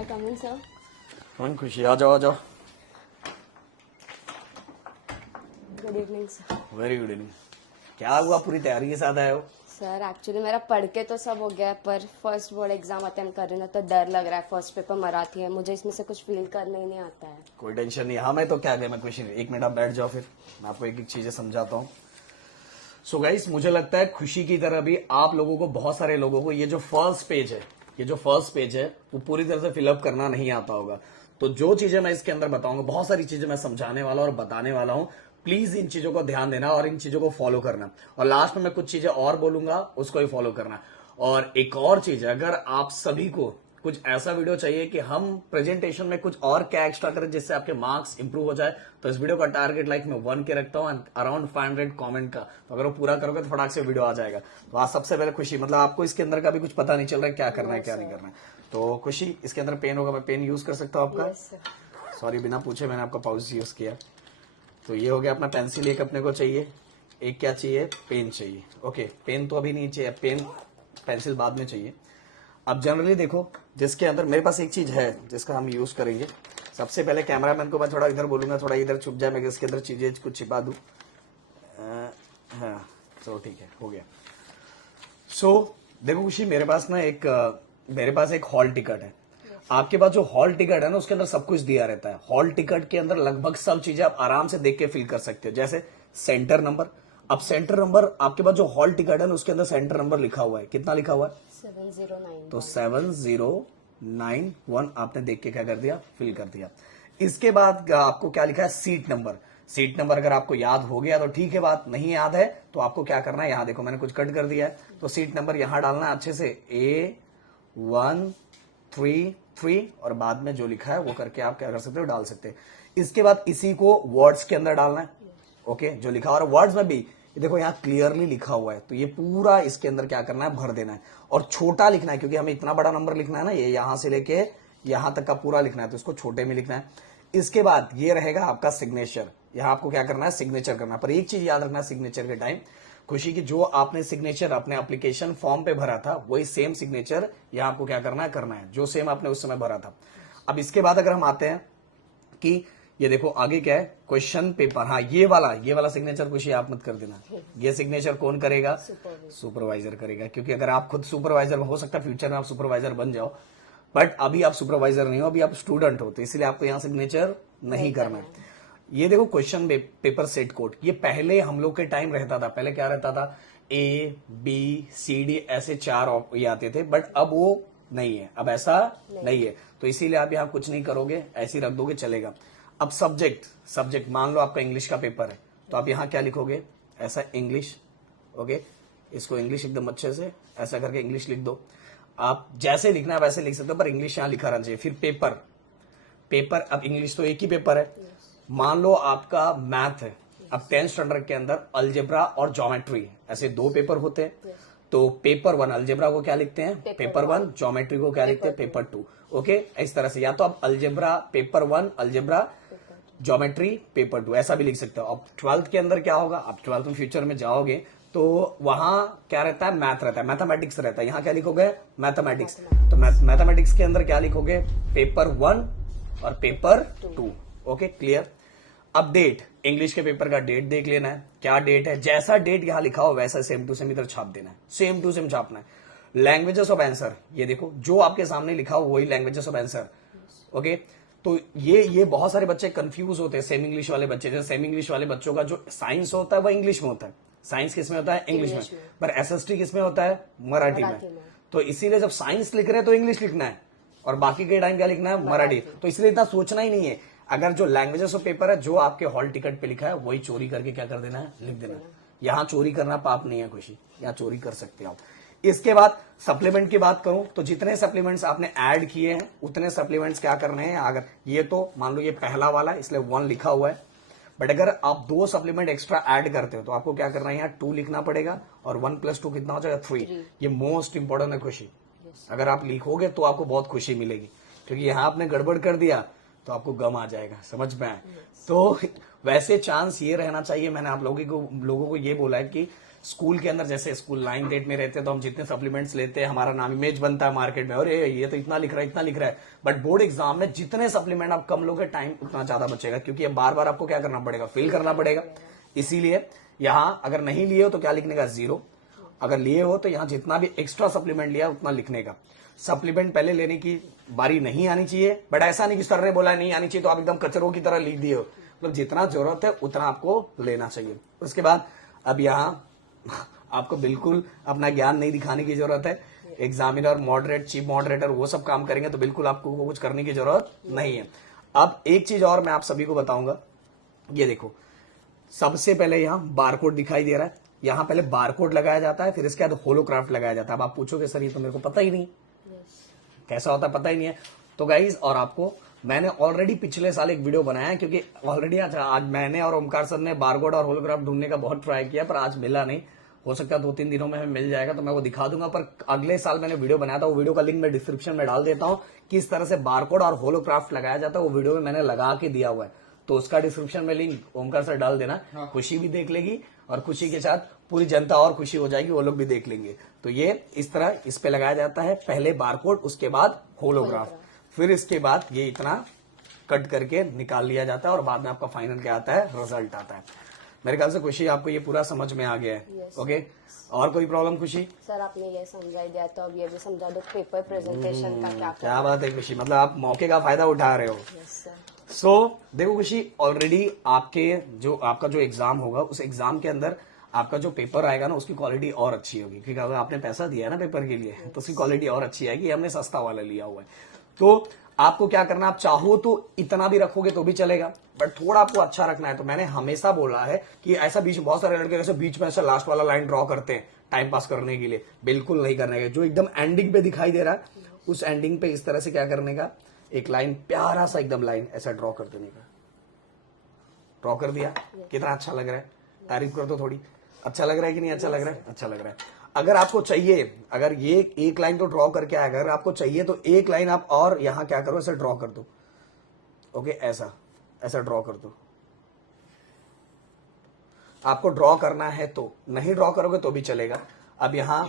I come in, sir? कौन खुशी, आ जाओ आ जाओ। Good evening, sir. Very good evening. क्या हुआ, पूरी तैयारी के साथ आए हो? सर एक्चुअली मेरा पढ़ के तो सब हो गया है, पर फर्स्ट बोर्ड एग्जाम अटेम्प्ट कर रही हूँ तो डर लग रहा है। फर्स्ट पेपर मराठी है, मुझे इसमें से कुछ फील करने ही नहीं आता है। कोई टेंशन नहीं, हाँ मैं तो क्या गया, मैं खुशी नहीं। एक मिनट आप बैठ जाओ, फिर मैं आपको एक एक चीजें समझाता हूँ। सो गाइस, मुझे लगता है खुशी की तरह भी आप लोगों को, बहुत सारे लोगों को, ये जो फर्स्ट पेज है वो पूरी तरह से फिलअप करना नहीं आता होगा। तो जो चीजें मैं इसके अंदर बताऊंगा, बहुत सारी चीजें मैं समझाने वाला और बताने वाला हूं। प्लीज इन चीजों को ध्यान देना और इन चीजों को फॉलो करना, और लास्ट में मैं कुछ चीजें और बोलूंगा, उसको ही फॉलो करना। और एक और चीज है, अगर आप सभी को कुछ ऐसा वीडियो चाहिए कि हम प्रेजेंटेशन में कुछ और क्या एक्स्ट्रा करें जिससे आपके मार्क्स इंप्रूव हो जाए, तो इस वीडियो का टारगेट लाइक मैं 1 के रखता हूँ, अराउंड 500 कमेंट का। तो अगर वो पूरा करोगे तो फटाक से वीडियो आ जाएगा। तो आज सबसे पहले खुशी, मतलब आपको इसके अंदर का भी कुछ पता नहीं चल रहा है क्या करना है क्या नहीं करना है। तो खुशी, इसके अंदर पेन होगा, मैं पेन यूज कर सकता हूँ आपका? Yes, sir. सॉरी, बिना पूछे मैंने आपका पाउच यूज किया। तो ये हो गया अपना पेंसिल, एक अपने को चाहिए, एक क्या चाहिए, पेन चाहिए। ओके, पेन तो अभी नहीं चाहिए, पेन पेंसिल बाद में चाहिए। अब जनरली देखो, जिसके अंदर मेरे पास एक चीज है जिसका हम यूज करेंगे। सबसे पहले कैमरामैन को मैं थोड़ा इधर बोलूंगा, थोड़ा इधर छुप जाए, मैं इसके अंदर चीजें कुछ छिपा दूं। हाँ, तो ठीक है, हो गया। सो देखो खुशी, मेरे पास एक हॉल टिकट है। आपके पास जो हॉल टिकट है ना, उसके अंदर सब कुछ दिया रहता है। हॉल टिकट के अंदर लगभग सब चीजें आप आराम से देख के फिल कर सकते हो, जैसे सेंटर नंबर। अब सेंटर नंबर, आपके पास जो हॉल टिकट है ना, उसके अंदर सेंटर नंबर लिखा हुआ है। कितना लिखा हुआ है? 7091. तो 7091 आपने देख के क्या कर दिया, फिल कर दिया। इसके बाद आपको क्या लिखा है, सीट नंबर। सीट नंबर अगर आपको याद हो गया तो ठीक है बात, नहीं याद है तो आपको क्या करना है, यहां देखो मैंने कुछ कट कर दिया है, तो सीट नंबर यहां डालना है अच्छे से, A133, और बाद में जो लिखा है वो करके आप क्या कर सकते हो, डाल सकते हैं। इसके बाद इसी को वर्ड्स के अंदर डालना है। ओके, जो लिखा, और वर्ड्स में भी ये देखो यहाँ क्लियरली लिखा हुआ है, तो ये पूरा इसके अंदर क्या करना है, भर देना है। और छोटा लिखना है, क्योंकि हमें इतना बड़ा नंबर लिखना है ना, ये यहां से लेके यहां तक का पूरा लिखना है, तो इसको छोटे में लिखना है। इसके बाद ये रहेगा आपका सिग्नेचर। यहां आपको क्या करना है, सिग्नेचर करना है। पर एक चीज याद रखना सिग्नेचर के टाइम, खुशी की, जो आपने सिग्नेचर अपने एप्लीकेशन फॉर्म पे भरा था, वही सेम सिग्नेचर यहां आपको क्या करना है, जो सेम आपने उस समय भरा था। अब इसके बाद अगर हम आते हैं कि ये देखो आगे क्या है, क्वेश्चन पेपर। हाँ, ये वाला सिग्नेचर खुशी आप मत कर देना। ये सिग्नेचर कौन करेगा? सुपरवाइजर करेगा, क्योंकि अगर आप खुद सुपरवाइजर, हो सकता है फ्यूचर में आप सुपरवाइजर बन जाओ, बट अभी आप सुपरवाइजर नहीं हो, अभी आप स्टूडेंट हो, तो इसलिए आपको यहाँ सिग्नेचर नहीं करना है। ये देखो क्वेश्चन पेपर सेट कोड, ये पहले हम लोग के टाइम रहता था। पहले क्या रहता था, ABCD ऐसे 4 ये आते थे, बट अब वो नहीं है, अब ऐसा नहीं है। तो इसीलिए आप यहाँ कुछ नहीं करोगे, ऐसे ही रख दोगे, चलेगा। अब सब्जेक्ट मान लो आपका इंग्लिश का पेपर है, तो आप यहाँ क्या लिखोगे, ऐसा इंग्लिश। ओके, इसको इंग्लिश एकदम अच्छे से ऐसा करके इंग्लिश लिख दो। आप जैसे लिखना है वैसे लिख सकते हो, पर इंग्लिश यहाँ लिखा रहना चाहिए। फिर पेपर, अब इंग्लिश तो एक ही पेपर है। मान लो आपका मैथ है, अब 10th स्टैंडर्ड के अंदर अलजेब्रा और ज्योमेट्री, ऐसे 2 पेपर होते हैं। तो पेपर 1 अलजेब्रा को क्या लिखते हैं, पेपर 1, ज्योमेट्री को क्या लिखते हैं, पेपर 2। ओके, इस तरह से, या तो आप algebra paper 1, algebra geometry paper 2, ऐसा भी लिख सकते हो। अब 12th के अंदर क्या होगा, आप 12th में फ्यूचर में जाओगे तो वहां क्या रहता है, मैथ रहता है, मैथमेटिक्स रहता है। यहाँ क्या लिखोगे, मैथमेटिक्स। तो मैथमेटिक्स के अंदर क्या लिखोगे, पेपर 1 और पेपर 2। Okay, clear. अब डेट, इंग्लिश के पेपर का डेट देख लेना है, क्या डेट है, जैसा डेट यहाँ लिखा हो वैसा सेम टू सेम इधर छाप देना है, सेम टू सेम छापना है। लैंग्वेजेस ऑफ आंसर, ये देखो जो आपके सामने लिखा हो वही लैंग्वेजेस ऑफ आंसर। ओके, तो ये बहुत सारे बच्चे कंफ्यूज होते हैं, सेम इंग्लिश वाले बच्चे। जैसे सेम इंग्लिश वाले बच्चों का जो साइंस होता है वह इंग्लिश में होता है, साइंस किस में होता है, इंग्लिश में, पर SST किस में होता है, मराठी में। तो इसीलिए जब साइंस लिख रहे हैं तो इंग्लिश लिखना है, और बाकी के टाइम क्या लिखना है, मराठी। तो इसलिए इतना सोचना ही नहीं है। अगर जो लैंग्वेजेस ऑफ पेपर है, जो आपके हॉल टिकट पे लिखा है, वही चोरी करके क्या कर देना है, लिख देना है। यहाँ चोरी करना पाप नहीं है खुशी, यहाँ चोरी कर सकते हो आप। इसके बाद सप्लीमेंट की बात करूं तो जितने सप्लीमेंट्स आपने ऐड किए हैं उतने सप्लीमेंट्स क्या करने हैं। अगर ये तो मान लो ये पहला वाला है इसलिए 1 लिखा हुआ है, बट अगर आप 2 सप्लीमेंट एक्स्ट्रा ऐड करते हो तो आपको क्या करना है, यहाँ 2 लिखना पड़ेगा, और 1 + 2 कितना हो जाएगा, 3। ये मोस्ट इंपॉर्टेंट है खुशी, अगर आप लिखोगे तो आपको बहुत खुशी मिलेगी, क्योंकि यहाँ आपने गड़बड़ कर दिया तो आपको गम आ जाएगा, समझ में आए। तो वैसे चांस ये रहना चाहिए, मैंने आप लोगों को ये बोला है कि स्कूल के अंदर जैसे स्कूल 9th 8th में रहते हैं तो हम जितने सप्लीमेंट्स लेते हैं हमारा नाम इमेज बनता है मार्केट में, अरे ये तो इतना लिख रहा है। बट बोर्ड एग्जाम में जितने सप्लीमेंट आप कम लोगे टाइम उतना ज्यादा बचेगा, क्योंकि ये बार बार आपको क्या करना पड़ेगा, फिल करना पड़ेगा। इसीलिए यहाँ अगर नहीं लिए हो तो क्या लिखने का, 0। अगर लिए हो तो यहाँ जितना भी एक्स्ट्रा सप्लीमेंट लिया उतना लिखने का। सप्लीमेंट पहले लेने की बारी नहीं आनी चाहिए, बट ऐसा नहीं कि सर ने बोला नहीं आनी चाहिए तो आप एकदम कचरों की तरह लिख दिए हो। मतलब जितना जरूरत है उतना आपको लेना चाहिए। उसके बाद अब यहाँ आपको बिल्कुल अपना ज्ञान नहीं दिखाने की जरूरत है। एग्जामिनर, मॉडरेट, चीफ मॉडरेटर वो सब काम करेंगे तो बिल्कुल आपको कुछ करने की जरूरत नहीं है। अब एक चीज और मैं आप सभी को बताऊंगा, ये देखो सबसे पहले यहाँ बारकोड दिखाई दे रहा है, यहाँ पहले बारकोड लगाया जाता है, फिर इसके बाद होलोग्राफ लगाया जाता है। अब आप पूछोगे सर ये तो मेरे को पता ही नहीं, कैसा होता है पता ही नहीं है। तो गाइज, और आपको मैंने ऑलरेडी पिछले साल एक वीडियो बनाया है, क्योंकि ऑलरेडी आज मैंने और ओमकार सर ने बारकोड और होलोग्राफ ढूंढने का बहुत ट्राई किया, पर आज मिला नहीं। हो सकता है 2-3 दिनों में हमें मिल जाएगा तो मैं वो दिखा दूंगा। पर अगले साल मैंने वीडियो बनाया था, वो वीडियो का लिंक मैं डिस्क्रिप्शन में डाल देता हूँ, किस तरह से बारकोड और होलोग्राफ लगाया जाता है। वो वीडियो में मैंने लगा के दिया हुआ है, तो उसका डिस्क्रिप्शन में लिंक ओमकार सर डाल देना। खुशी भी देख लेगी और खुशी के साथ पूरी जनता और खुशी हो जाएगी, वो लोग भी देख लेंगे। तो ये इस तरह इस पे लगाया जाता है, पहले बारकोड, उसके बाद होलोग्राफ, फिर इसके बाद ये इतना कट करके निकाल लिया जाता है और बाद में आपका फाइनल क्या आता है, रिजल्ट आता है। मेरे ख्याल से खुशी आपको ये पूरा समझ में आ गया है। ओके, और कोई प्रॉब्लम खुशी? सर आपने ये समझा दिया तो अब ये भी समझा दो पेपर प्रेजेंटेशन का क्या बात है खुशी, मतलब आप मौके का फायदा उठा रहे हो। Yes sir. सो देखो खुशी, ऑलरेडी आपका जो एग्जाम होगा उस एग्जाम के अंदर आपका जो पेपर आएगा ना उसकी क्वालिटी और अच्छी होगी, क्योंकि अगर आपने पैसा दिया है ना पेपर के लिए तो उसकी क्वालिटी और अच्छी आएगी। ये हमने सस्ता वाला लिया हुआ है। तो आपको क्या करना, आप चाहो तो इतना भी रखोगे तो भी चलेगा, बट थोड़ा आपको अच्छा रखना है। तो मैंने हमेशा बोला है कि ऐसा बीच, बहुत सारे लड़के जैसे बीच में ऐसा लास्ट वाला लाइन ड्रॉ करते हैं टाइम पास करने के लिए, बिल्कुल नहीं करने का। जो एकदम एंडिंग पे दिखाई दे रहा है उस एंडिंग पे इस तरह से क्या करने का, एक लाइन प्यारा सा एकदम लाइन ऐसा ड्रॉ कर देने का। ड्रॉ कर दिया, कितना अच्छा लग रहा है, तारीफ कर दो थोड़ी। अच्छा लग रहा है कि नहीं अच्छा लग रहा है? अच्छा लग रहा है। अगर आपको चाहिए, अगर ये एक लाइन तो ड्रॉ करके आएगा, अगर आपको चाहिए तो एक लाइन आप और यहां क्या करो, ऐसे ड्रॉ कर दो। ओके, ऐसा ड्रॉ कर दो। आपको ड्रॉ करना है तो, नहीं ड्रॉ करोगे तो भी चलेगा। अब यहां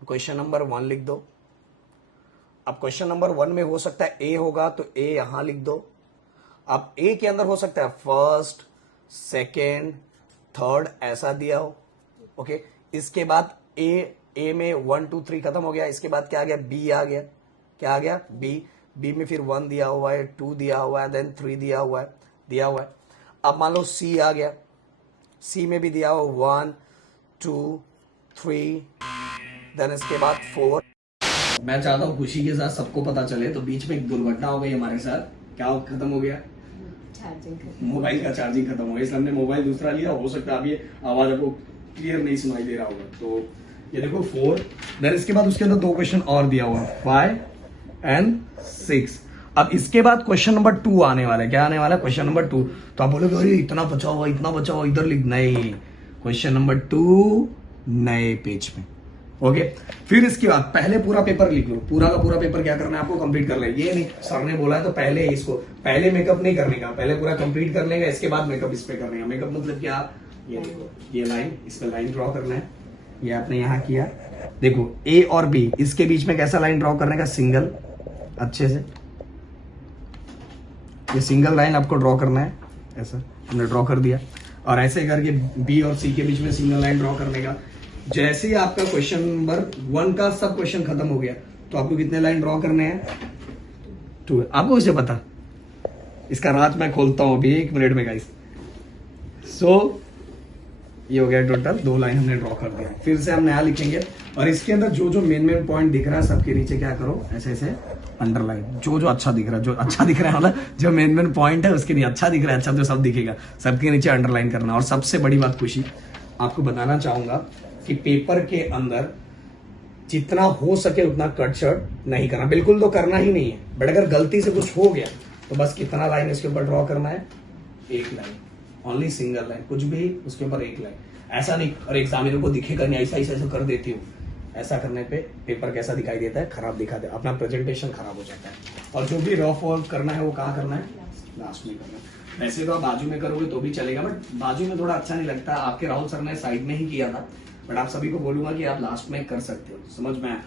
क्वेश्चन नंबर 1 लिख दो। अब क्वेश्चन नंबर 1 में हो सकता है ए होगा तो ए यहां लिख दो। अब ए के अंदर हो सकता है फर्स्ट, सेकेंड, थर्ड ऐसा दिया हो। ओके, इसके बाद ए में 1 2 3 खत्म हो गया। इसके बाद क्या आ गया, बी आ गया। क्या आ गया, बी में फिर 1 दिया हुआ है, 2 दिया हुआ है, देन 3 दिया हुआ है। अब मान लो सी आ गया, सी में भी दिया हुआ 1 2 3, देन इसके बाद 4। मैं चाहता हूँ खुशी के साथ सबको पता चले, तो बीच में एक दुर्घटना हो गई हमारे साथ। क्या खत्म हो गया, मोबाइल का चार्जिंग खत्म हो गया, इसलिए हमने मोबाइल दूसरा लिया। हो सकता है अब ये आवाज आपको क्लियर नहीं सुनाई दे रहा होगा। तो ये देखो 4, देन इसके बाद उसके अंदर 2 क्वेश्चन और दिया हुआ, 5 and 6। अब इसके बाद क्वेश्चन नंबर 2 आने वाला है। क्या आने वाला है, क्वेश्चन नंबर 2। तो आप बोलोगे अरे इतना बचा हुआ इधर लिख, नहीं, क्वेश्चन नंबर 2 नए पेज में। ओके, फिर इसके बाद पहले पूरा पेपर लिख लो। पूरा का पूरा पेपर क्या करना है आपको, कंप्लीट कर ले। ये नहीं सर ने बोला है तो पहले मेकअप नहीं करने का, पहले पूरा कंप्लीट कर लेगा, इसके बाद मेकअप इस पे करने का। मेकअप मतलब क्या, ये देखो ये लाइन, इस पे लाइन ड्रॉ करना है। ये आपने यहाँ किया, देखो ए और बी, इसके बीच में कैसा लाइन ड्रॉ करने का, सिंगल, अच्छे से ये सिंगल लाइन आपको ड्रॉ करना है। ऐसा हमने ड्रॉ कर दिया, और ऐसे करके बी और सी के बीच में सिंगल लाइन ड्रॉ करने का। जैसे ही आपका क्वेश्चन नंबर 1 का सब क्वेश्चन खत्म हो गया तो आपको कितने लाइन ड्रॉ करने हैं, 2। आपको उसे पता, इसका राज मैं खोलता हूं अभी 1 मिनट में गाइस। सो ये हो गया टोटल 2 लाइन हमने ड्रॉ कर दिया। फिर से हम नया लिखेंगे, और इसके अंदर जो मेन पॉइंट दिख रहा है सबके नीचे क्या करो, ऐसे अंडरलाइन। जो अच्छा दिख रहा है मतलब जो मेन पॉइंट है उसके लिए अच्छा दिख रहा है, अच्छा तो सब दिखेगा, सबके नीचे अंडरलाइन करना। और सबसे बड़ी बात खुशी आपको बताना चाहूंगा कि पेपर के अंदर जितना हो सके उतना कट शर्ट नहीं करना, बिल्कुल तो करना ही नहीं है। बट अगर गलती से कुछ हो गया तो बस कितना लाइन इसके ऊपर ड्रॉ करना है, 1 लाइन, ओनली सिंगल लाइन, कुछ भी उसके ऊपर 1 लाइन। ऐसा नहीं, और एग्जामिनर को दिखेगा नहीं, ऐसा कर देती हूँ। ऐसा करने पे पेपर कैसा दिखाई देता है, खराब दिखाता है, अपना प्रेजेंटेशन खराब हो जाता है। और जो भी रफ वर्क करना है वो कहाँ करना है, लास्ट में करना है। वैसे तो आप बाजू में करोगे तो भी चलेगा, बट बाजू में थोड़ा अच्छा नहीं लगता। आपके राहुल सर ने साइड में ही किया था, बट आप सभी को बोलूंगा कि आप लास्ट में कर सकते हो, समझ में आया।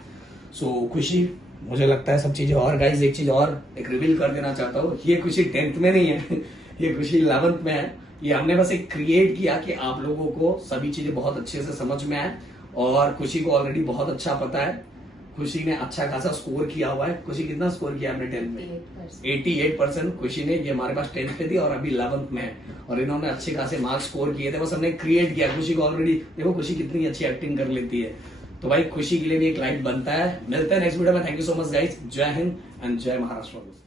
सो खुशी, मुझे लगता है सब चीजें। और गाइज एक चीज और एक रिवील कर देना चाहता हूँ, ये खुशी 10th में नहीं है ये खुशी 11th में है। ये हमने बस एक क्रिएट किया कि आप लोगों को सभी चीजें बहुत अच्छे से समझ में आए, और खुशी को ऑलरेडी बहुत अच्छा पता है। खुशी ने अच्छा खासा स्कोर किया हुआ है। खुशी कितना स्कोर किया आपने 10th में? 88% खुशी ने, ये हमारे पास 10th पे थी और अभी 11th में है, और इन्होंने अच्छे खासे मार्क्स स्कोर किए थे। बस हमने क्रिएट किया खुशी को ऑलरेडी। देखो खुशी कितनी अच्छी एक्टिंग कर लेती है, तो भाई खुशी के लिए भी एक लाइक बनता है। मिलते हैं नेक्स्ट वीडियो में। Thank you so much guys. जय हिंद एंड जय महाराष्ट्र।